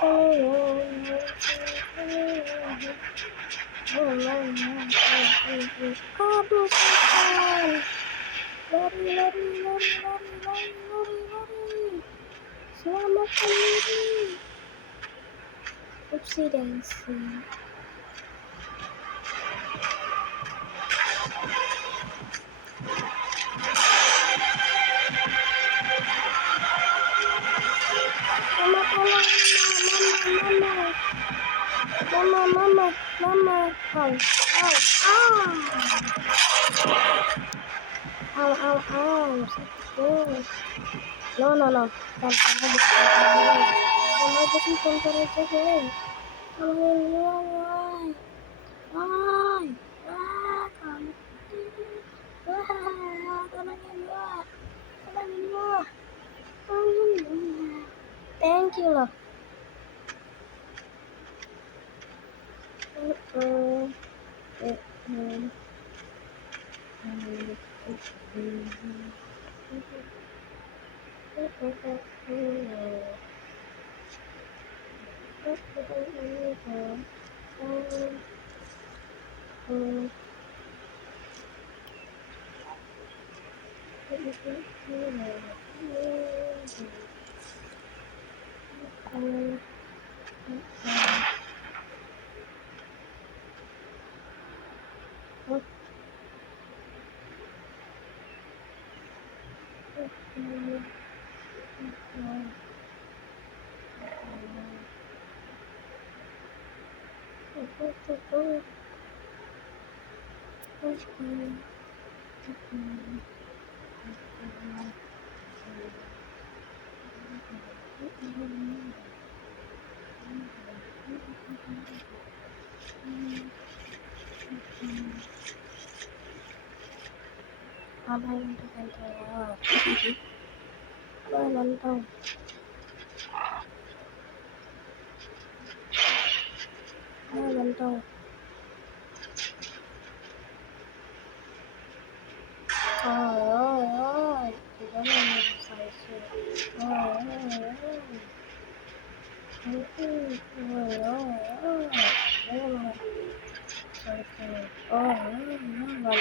Aduh, setan. Lari, lari, lari, lari, lari, lari, lari. Selamatkan diri. Upsi daisy. Mama, tolong, mama. Au, sakit. No. Mama jadi tonton aja gue. Thank you loh. Apa yang nonton? Oh,